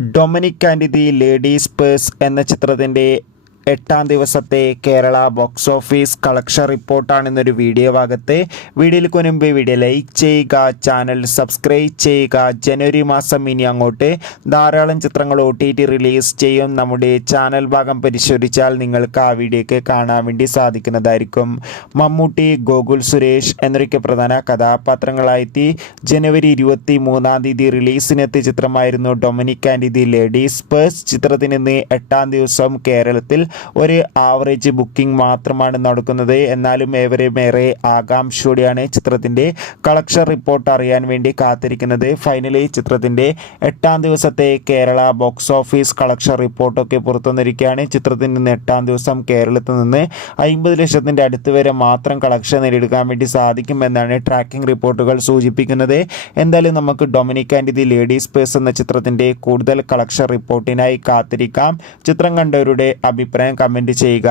Dominic and the ladies purse എന്ന ചിത്രത്തിൻ്റെ 8-ാം ദിവസത്തെ കേരള ബോക്സ് ഓഫീസ് കളക്ഷൻ റിപ്പോർട്ടാണ് ഇന്നൊരു വീഡിയോ ഭാഗത്ത്. വീഡിയോയിലേക്ക് മുൻപ് വീഡിയോ ലൈക്ക് ചെയ്യുക, ചാനൽ സബ്സ്ക്രൈബ് ചെയ്യുക. ജനുവരി മാസം ഇനി അങ്ങോട്ട് ധാരാളം ചിത്രങ്ങൾ OTT റിലീസ് ചെയ്യും. നമ്മുടെ ചാനൽ ഭാഗം പരിശോധിച്ചാൽ നിങ്ങൾക്ക് ആ വീഡിയോയ്ക്ക് കാണാൻ വേണ്ടി സാധിക്കുന്നതായിരിക്കും. മമ്മൂട്ടി, ഗോകുൽ സുരേഷ് എന്നൊക്കെ പ്രധാന കഥാപാത്രങ്ങളായി ജനുവരി 23-ാം തീയതി റിലീസിനെത്തിയ ചിത്രമായിരുന്നു Dominic and the ladies purse. ചിത്രത്തിന് ഇന്ന് 8-ാം ദിവസം കേരളത്തിൽ ഒരു ആവറേജ് ബുക്കിംഗ് മാത്രമാണ് നടക്കുന്നത്. എന്നാലും ഏറെ ആകാംക്ഷയോടെയാണ് ചിത്രത്തിൻ്റെ കളക്ഷൻ റിപ്പോർട്ട് അറിയാൻ വേണ്ടി കാത്തിരിക്കുന്നത്. ഫൈനലി ചിത്രത്തിൻ്റെ 8-ാം ദിവസത്തെ കേരള ബോക്സ് ഓഫീസ് കളക്ഷൻ റിപ്പോർട്ടൊക്കെ പുറത്തുവന്നിരിക്കുകയാണ്. ചിത്രത്തിന് ഇന്ന് 8-ാം ദിവസം കേരളത്തിൽ നിന്ന് 50 ലക്ഷത്തിൻ്റെ അടുത്ത് വരെ മാത്രം കളക്ഷൻ നേടിയെടുക്കാൻ വേണ്ടി സാധിക്കുമെന്നാണ് ട്രാക്കിംഗ് റിപ്പോർട്ടുകൾ സൂചിപ്പിക്കുന്നത്. എന്തായാലും നമുക്ക് Dominic and the ladies purse എന്ന ചിത്രത്തിൻ്റെ കൂടുതൽ കളക്ഷൻ റിപ്പോർട്ടിനായി കാത്തിരിക്കാം. ചിത്രം കണ്ടവരുടെ അഭിപ്രായം കമൻറ്റ് ചെയ്യുക.